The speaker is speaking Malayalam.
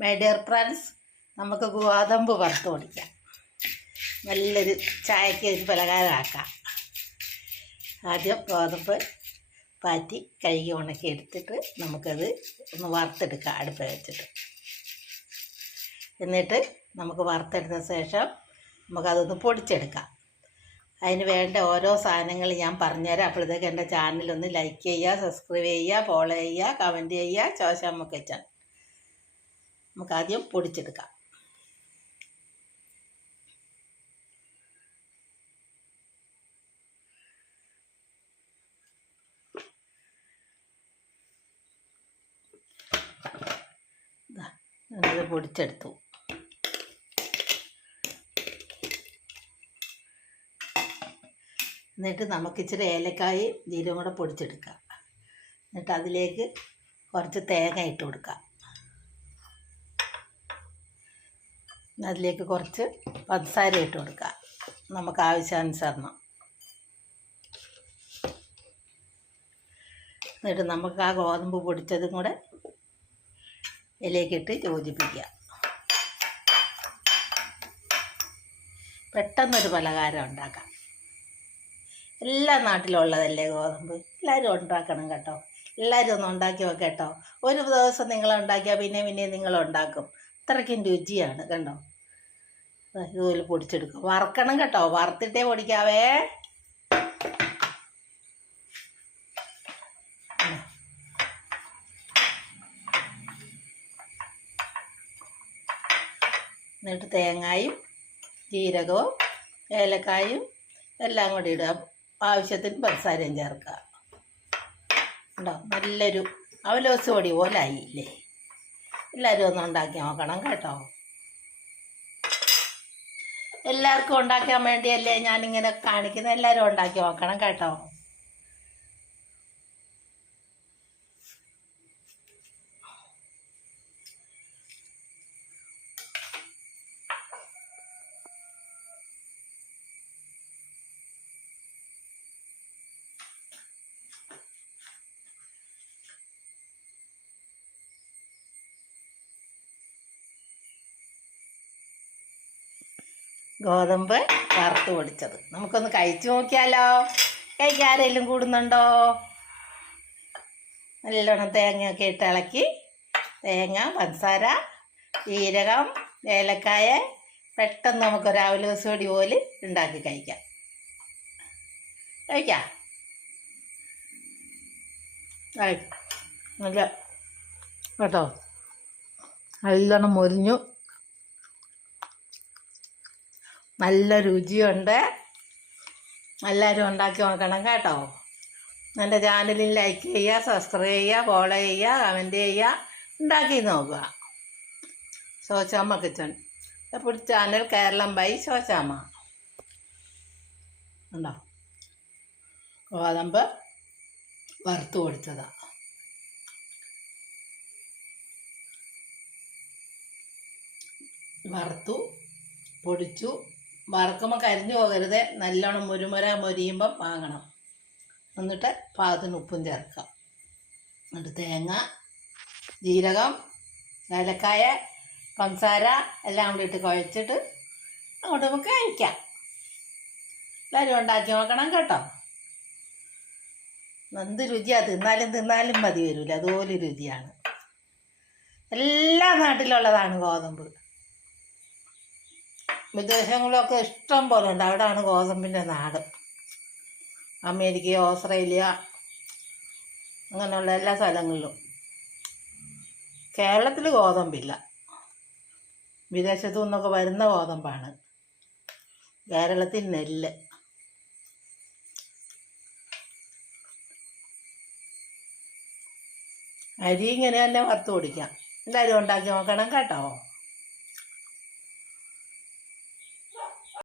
മൈ ഡിയർ ഫ്രണ്ട്സ്, നമുക്ക് ഗോതമ്പ് വറുത്ത് പൊടിക്കാം. നല്ലൊരു ചായക്ക് ഒരു പലഹാരമാക്കാം. ആദ്യം ഗോതമ്പ് പാറ്റി കഴുകി ഉണക്കി എടുത്തിട്ട് നമുക്കത് ഒന്ന് വറുത്തെടുക്കാം അടുപ്പ് വെച്ചിട്ട്. എന്നിട്ട് നമുക്ക് വറുത്തെടുത്ത ശേഷം നമുക്കതൊന്ന് പൊടിച്ചെടുക്കാം. അതിന് വേണ്ട ഓരോ സാധനങ്ങൾ ഞാൻ പറഞ്ഞുതരാം. അപ്പോഴത്തേക്ക് എൻ്റെ ചാനലൊന്ന് ലൈക്ക് ചെയ്യുക, സബ്സ്ക്രൈബ് ചെയ്യുക, ഫോളോ ചെയ്യുക, കമൻറ്റ് ചെയ്യുക. ചോശാമ്മ കിച്ചൺ. നമുക്കാദ്യം പൊടിച്ചെടുക്കാം. ഞാനത് പൊടിച്ചെടുത്തു. എന്നിട്ട് നമുക്ക് ഇച്ചിരി ഏലക്കായും ജീരകം കൂടെ പൊടിച്ചെടുക്കാം. എന്നിട്ട് അതിലേക്ക് കുറച്ച് തേങ്ങ ഇട്ട് കൊടുക്കാം. അതിലേക്ക് കുറച്ച് പഞ്ചസാര ഇട്ട് കൊടുക്കാം, നമുക്ക് ആവശ്യാനുസരണം. എന്നിട്ട് നമുക്ക് ആ ഗോതമ്പ് പൊടിച്ചതും കൂടെ ഇതിലേക്കിട്ട് യോജിപ്പിക്കുക. പെട്ടെന്നൊരു പലഹാരം ഉണ്ടാക്കാം. എല്ലാ നാട്ടിലുള്ളതല്ലേ ഗോതമ്പ്, എല്ലാവരും ഉണ്ടാക്കണം കേട്ടോ. എല്ലാവരും ഒന്ന് ഉണ്ടാക്കി വെക്കട്ടോ. ഒരു ദിവസം നിങ്ങൾ ഉണ്ടാക്കിയാൽ പിന്നെ നിങ്ങൾ ഉണ്ടാക്കും. അത്രയ്ക്കും രുചിയാണ് കണ്ടോ. ഇതുപോലെ പൊടിച്ചെടുക്കും. വറക്കണം കേട്ടോ, വറുത്തിട്ടേ പൊടിക്കാവേ. എന്നിട്ട് തേങ്ങയും ജീരകവും ഏലക്കായും എല്ലാം കൂടി ഇടുക. ആവശ്യത്തിന് പഞ്ചസാരയും ചേർക്കുക. ഉണ്ടോ, നല്ലൊരു അവലോസ് പൊടി പോലെ ആയില്ലേ. എല്ലാവരും ഒന്ന് ഉണ്ടാക്കി നോക്കണം കേട്ടോ. എല്ലാവർക്കും ഉണ്ടാക്കാൻ വേണ്ടിയല്ലേ ഞാനിങ്ങനെ കാണിക്കുന്നത്. എല്ലാവരും ഉണ്ടാക്കി നോക്കണം കേട്ടോ. ഗോതമ്പ് വറുത്ത് പൊടിച്ചത് നമുക്കൊന്ന് കഴിച്ചു നോക്കിയാലോ. കഴിക്കാൻ ആരെങ്കിലും കൂടുന്നുണ്ടോ? നല്ലോണം തേങ്ങയൊക്കെ ഇട്ട് ഇളക്കി, തേങ്ങ, പഞ്ചസാര, ജീരകം, ഏലക്കായ, പെട്ടെന്ന് നമുക്കൊരു അവലോസ് പൊടി പോലെ ഉണ്ടാക്കി കഴിക്കാം. നല്ല കേട്ടോ, നല്ലോണം മൊരിഞ്ഞു, നല്ല രുചിയുണ്ട്. എല്ലാവരും ഉണ്ടാക്കി നോക്കണം കേട്ടോ. എൻ്റെ ചാനലിൽ ലൈക്ക് ചെയ്യുക, സബ്സ്ക്രൈബ് ചെയ്യുക, ഫോളോ ചെയ്യുക, കമൻറ്റ് ചെയ്യുക. ഉണ്ടാക്കി നോക്കുക. ശോശാമ്മ കിച്ചൺ. അപ്പോൾ ചാനൽ കേരളം ബൈ ശോശാമ്മ. ഉണ്ടോ, ഗോതമ്പ് വറുത്ത് പൊടിച്ചതാണ്. വറുത്തു പൊടിച്ചു. വറക്കുമ്പോൾ കരിഞ്ഞു പോകരുത്. നല്ലോണം മൊരിയുമ്പം വാങ്ങണം. എന്നിട്ട് പാകത്തിന് ഉപ്പും ചേർക്കാം. എന്നിട്ട് തേങ്ങ, ജീരകം, ഏലക്കായ, പഞ്ചസാര എല്ലാം കൂടി ഇട്ട് കുഴച്ചിട്ട് അങ്ങോട്ട് നമുക്ക് കഴിക്കാം. എല്ലാവരും ഉണ്ടാക്കി നോക്കണം കേട്ടോ. എന്ത് രുചിയാണ്, തിന്നാലും മതി വരില്ല. അതുപോലെ രുചിയാണ്. എല്ലാ നാട്ടിലുള്ളതാണ് ഗോതമ്പ്. വിദേശങ്ങളൊക്കെ ഇഷ്ടം പോലെ ഉണ്ട്. അവിടെയാണ് ഗോതമ്പിൻ്റെ നാട്. അമേരിക്ക, ഓസ്ട്രേലിയ, അങ്ങനെയുള്ള എല്ലാ സ്ഥലങ്ങളിലും. കേരളത്തിൽ ഗോതമ്പില്ല. വിദേശത്തു നിന്നൊക്കെ വരുന്ന ഗോതമ്പാണ്. കേരളത്തിൽ നെല്ല്. അരി ഇങ്ങനെ തന്നെ വറുത്ത് പൊടിക്കാം. എല്ലാവരും ഉണ്ടാക്കി നോക്കണം കേട്ടോ.